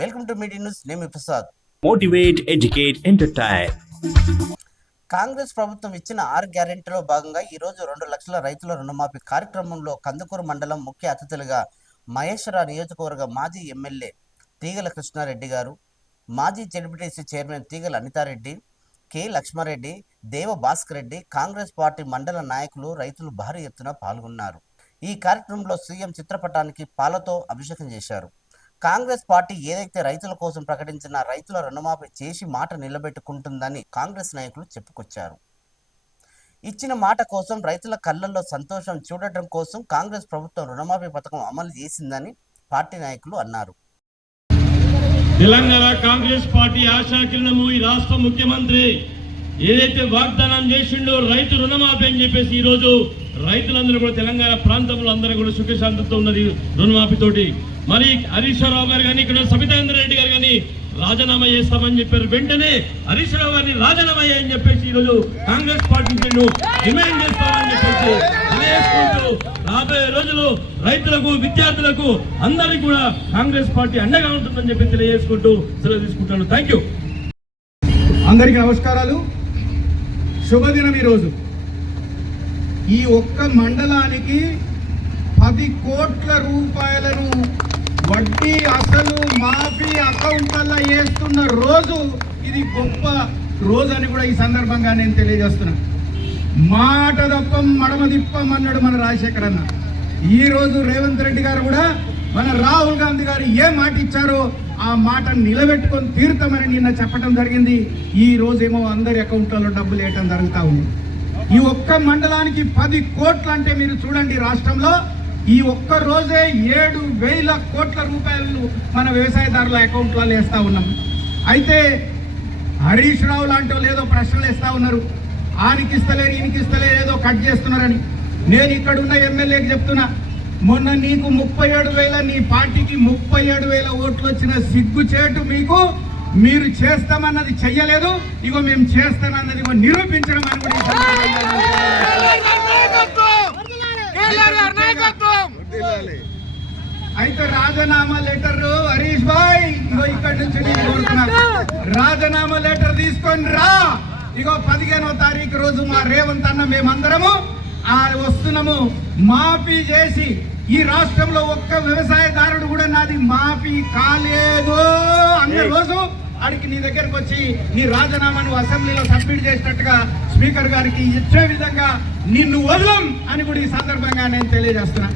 Welcome to media news. నేమి Prasad. Motivate, educate, entertain. Congress ప్రభుత్వం ఇచ్చిన ఆరు గ్యారెంటీలో భాగంగా ఈ రోజు రెండు లక్షల రైతుల రుణమాఫీ కార్యక్రమంలో కందుకూరు మండలం ముఖ్య అతిథులుగా మహేశ్వర నియోజకవర్గ మాజీ ఎమ్మెల్యే తీగల కృష్ణారెడ్డి గారు మాజీ ZPTC chairman Teegala Anitha Reddy K Laxma Reddy Deva Bhaskar Reddy Congress party మండల నాయకులు రైతులు భారీ ఎత్తున పాల్గొన్నారు. ఈ కార్యక్రమంలో సీఎం చిత్రపటానికి పాలతో అభిషేకం చేశారు. కాంగ్రెస్ పార్టీ ఏదైతే రైతుల కోసం ప్రకటించిన రైతుల రుణమాఫీ చేసి మాట నిలబెట్టుకుంటుందని కాంగ్రెస్ నాయకులు చెప్పుకొచ్చారు. ఇచ్చిన మాట కోసం రైతుల కళ్ళల్లో సంతోషం చూడటం కోసం కాంగ్రెస్ ప్రభుత్వం రుణమాఫీ పథకం అమలు చేసిందని పార్టీ నాయకులు అన్నారు. తెలంగాణ కాంగ్రెస్ పార్టీ ఆశాకిరణము ఈ రాష్ట్ర ముఖ్యమంత్రి ఏదైతే వాగ్దానం చేసిండో రైతు రుణమాఫీ అని చెప్పేసి ఈరోజు రైతులందరూ కూడా తెలంగాణ ప్రాంతంలో అందరూ కూడా సుఖశాంతితో ఉన్నది రుణమాఫీ తోటి. మరి హరీశ్వరరావు గారు కానీ ఇక్కడ సబితాంద్ర రెడ్డి గారు కానీ రాజీనామా చేస్తామని చెప్పారు. వెంటనే హరీశ్వరరావు గారిని రాజీనామా అని చెప్పేసి ఈ రోజు కాంగ్రెస్ పార్టీ నేను డిమాండ్ చేస్తామని చెప్పేసి రాబోయే రోజులు రైతులకు విద్యార్థులకు అందరికీ కూడా కాంగ్రెస్ పార్టీ అండగా ఉంటుందని చెప్పి తెలియజేసుకుంటూ సెలవు తీసుకుంటాను థ్యాంక్ యూ అందరికీ నమస్కారాలు. శుభదినం ఈరోజు. ఈ ఒక్క మండలానికి పది కోట్ల రూపాయలను వడ్డీ అసలు మాఫీ అకౌంట్లలో వేస్తున్న రోజు ఇది గొప్ప రోజు అని కూడా ఈ సందర్భంగా నేను తెలియజేస్తున్నా. మాట తప్పం మడమ తిప్పం అన్నాడు మన రాజశేఖర్ అన్న. ఈ రోజు రేవంత్ రెడ్డి గారు కూడా మన రాహుల్ గాంధీ గారు ఏ మాట ఇచ్చారో ఆ మాట నిలబెట్టుకొని తీరుతామని నిన్న చెప్పడం జరిగింది. ఈ రోజేమో అందరి అకౌంట్లలో డబ్బులు వేయటం జరుగుతూ ఉంది. ఈ ఒక్క మండలానికి పది కోట్లు అంటే మీరు చూడండి రాష్ట్రంలో ఈ ఒక్క రోజే ఏడు వేల కోట్ల రూపాయలు మన వ్యవసాయదారుల అకౌంట్లలో వేస్తూ ఉన్నాం. అయితే హరీష్ రావు లాంటి వాళ్ళు ఏదో ప్రశ్నలు వేస్తూ ఉన్నారు. ఆనికి ఇస్తలేరు ఈయనకి ఇస్తలేరు ఏదో కట్ చేస్తున్నారని. నేను ఇక్కడ ఉన్న ఎమ్మెల్యేకి చెప్తున్నా మొన్న నీకు ముప్పై ఏడు వేల నీ పార్టీకి ముప్పై ఏడు వేల ఓట్లు వచ్చిన సిగ్గు చేటు మీకు మీరు చేస్తామన్నది చెయ్యలేదు. ఇగో మేము చేస్తామన్నది ఇగో నిరూపించడం అని కూడా సందర్భంగా అయితే రాజీనామా లెటర్ హరీష్ భాయ్ ఇగో ఇక్కడ నుంచి నేను కోరుతున్నా. రాజీనామా లెటర్ తీసుకొని రా. ఇగో పదిహేనో తారీఖు రోజు మా రేవంత్ అన్న మేమందరము ఆ వస్తున్నాము. మాఫీ చేసి ఈ రాష్ట్రంలో ఒక్క వ్యవసాయదారుడు కూడా నాది మాఫీ కాలేదు. అన్న రోజు ఆడికి నీ దగ్గరకు వచ్చి నీ రాజీనామాను అసెంబ్లీలో సబ్మిట్ చేసినట్టుగా స్పీకర్ గారికి ఇచ్చే విధంగా నిన్ను వదలం అని కూడా ఈ సందర్భంగా నేను తెలియజేస్తున్నా.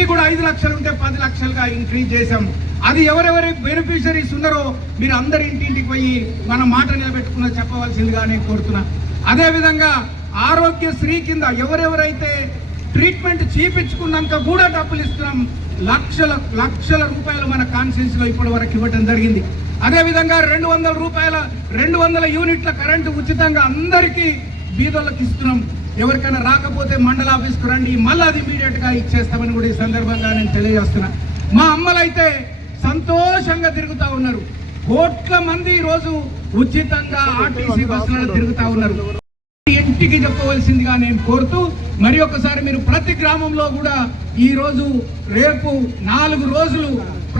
స్త్రీ కూడా ఐదు లక్షలు ఉంటే పది లక్షలుగా ఇంక్రీజ్ చేశాం. అది ఎవరెవరి బెనిఫిషరీస్ ఉన్నారో మీరు అందరి ఇంటింటికి పోయి మన మాట నిలబెట్టుకున్న చెప్పవలసిందిగా నేను కోరుతున్నా అదేవిధంగా ఆరోగ్యశ్రీ కింద ఎవరెవరైతే ట్రీట్మెంట్ చేయించుకున్నాక కూడా డబ్బులు ఇస్తున్నాం లక్షల లక్షల రూపాయలు మన కాన్సెన్స్లో ఇప్పటి వరకు ఇవ్వడం జరిగింది. అదేవిధంగా రెండు వందల రూపాయల రెండు వందల యూనిట్ల కరెంటు ఉచితంగా అందరికీ బీదోళ్ళకి ఇస్తున్నాం. ఎవరికైనా రాకపోతే మండల ఆఫీస్కి రండి మళ్ళీ అది ఇమీడియట్గా ఇచ్చేస్తామని కూడా ఈ సందర్భంగా నేను తెలియజేస్తున్నా. మా అమ్మలైతే సంతోషంగా తిరుగుతా ఉన్నారు. కోట్ల మంది ఈ రోజు ఉచితంగా ఆర్టీసీ బస్సులను తిరుగుతా ఉన్నారు. ఇంటికి చెప్పవలసిందిగా నేను కోరుతూ మరి ఒకసారి మీరు ప్రతి గ్రామంలో కూడా ఈ రోజు రేపు నాలుగు రోజులు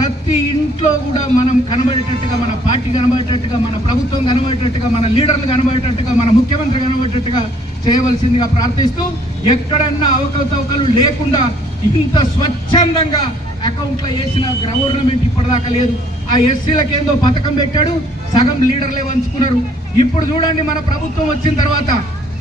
ప్రతి ఇంట్లో కూడా మనం కనబడేటట్టుగా మన పార్టీ కనబడేటట్టుగా మన ప్రభుత్వం కనబడేటట్టుగా మన లీడర్లు కనబడేటట్టుగా మన ముఖ్యమంత్రి కనబడేటట్టుగా చేయవలసిందిగా ప్రార్థిస్తూ ఎక్కడన్నా అవకతవకలు లేకుండా ఇంత స్వచ్ఛందంగా అకౌంట్లో వేసిన గవర్నమెంట్ ఇప్పటిదాకా లేదు. ఆ ఎస్సీలకు ఏందో పథకం పెట్టాడు సగం లీడర్లే వంచుకున్నారు ఇప్పుడు చూడండి మన ప్రభుత్వం వచ్చిన తర్వాత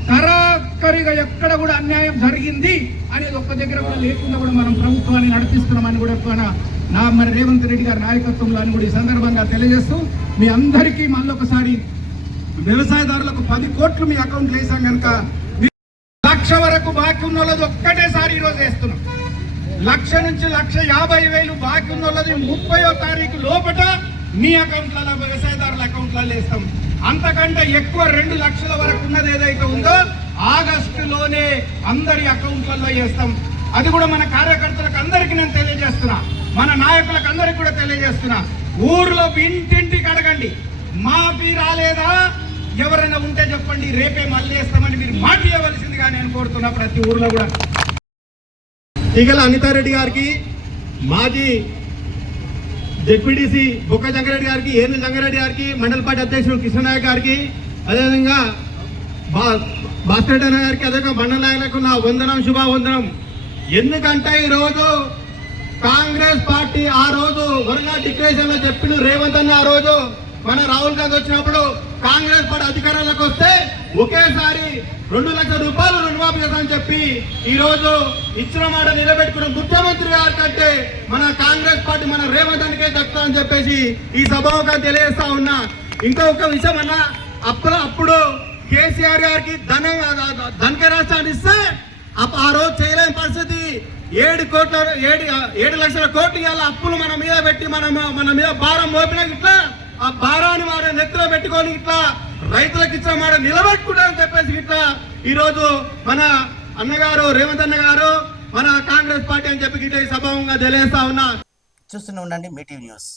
కరాఖరిగా ఎక్కడ కూడా అన్యాయం జరిగింది అనేది ఒక్క దగ్గర కూడా లేకుండా కూడా మనం ప్రభుత్వాన్ని నడిపిస్తున్నామని కూడా నా మరి రేవంత్ రెడ్డి గారి నాయకత్వంలో అని కూడా ఈ సందర్భంగా తెలియజేస్తూ మీ అందరికీ మళ్ళొకసారి వ్యవసాయదారులకు పది కోట్లు మీ అకౌంట్ వేసాం కనుక మీ లక్ష వరకు బాకీ ఉన్న వాళ్ళది ఒక్కటేసారి ఈరోజు వేస్తున్నాం. లక్ష నుంచి లక్ష యాభై వేలు బాకీ ఉన్న వాళ్ళది ముప్పయో తారీఖు లోపట మీ అకౌంట్లలో వ్యవసాయదారుల అకౌంట్లలో వేస్తాం. అంతకంటే ఎక్కువ రెండు లక్షల వరకు ఉన్నది ఏదైతే ఉందో ఆగస్టులోనే అందరి అకౌంట్లలో వేస్తాం. అది కూడా మన కార్యకర్తలకు అందరికీ నేను తెలియజేస్తున్నా. మన నాయకులకు అందరికి కూడా తెలియజేస్తున్నా. ఊర్లో ఇంటింటికి అడగండి. మాఫీ రాలేదా? ఎవరైనా ఉంటే చెప్పండి రేపే మళ్ళీ వేస్తామని మీరు మాట ఇవ్వవలసిందిగా నేను కోరుతున్నా ప్రతి ఊర్లో కూడా. తీగల అనితారెడ్డి గారికి మాజీ జెడ్పీటీసీ బొక్క జంగారెడ్డి గారికి ఏను జంగారెడ్డి గారికి మండల పార్టీ అధ్యక్షుడు కృష్ణనాయక్ గారికి అదేవిధంగా బా భాస్కర్ గారికి అదేవిధంగా మండల నాయకులకు నా వందనం శుభావందనం. ఎందుకంటే ఈరోజు కాంగ్రెస్ పార్టీ ఆ రోజు వరంగా డిక్లరేషన్లో చెప్పిన రేవంత్ అన్న ఆ రోజు మన రాహుల్ గాంధీ వచ్చినప్పుడు కాంగ్రెస్ పార్టీ అధికారంలోకి వస్తే ఒకేసారి రెండు లక్షల రూపాయలు రుణమాఫీ చేస్తామని చెప్పి ఈ రోజు ఇచ్చిన మాట నిలబెట్టుకున్న ముఖ్యమంత్రి గారి కంటే మన కాంగ్రెస్ పార్టీ మన రేవంత్ అన్నకే దక్కుతుందని చెప్పేసి ఈ సభగా తెలియజేస్తా ఉన్నా. ఇంకొక విషయం అన్న అప్పుడు అప్పుడు కేసీఆర్ గారికి ధన ధనిక రాష్ట్రాన్ని ఇస్తే అప్ప- ఆ రోజు చేయలేని చేసి ఏడు కోట్ల ఏడు ఏడు లక్షల కోట్లు ఇవాళ అప్పులు మన మీద పెట్టి మన మన మీద భారం మోపినా ఇట్లా ఆ భారాన్ని మన నెత్తిలో పెట్టుకొని ఇట్లా రైతులకు ఇచ్చిన మాట నిలబెట్టుకుంటామని చెప్పేసి ఇట్లా ఈ రోజు మన అన్నగారు రేవంత్ అన్న గారు మన కాంగ్రెస్ పార్టీ అని చెప్పి ఇట్లా సభంగా తెలియజేస్తా ఉన్నా. చూస్తూనే ఉండండి మీటీవీ న్యూస్.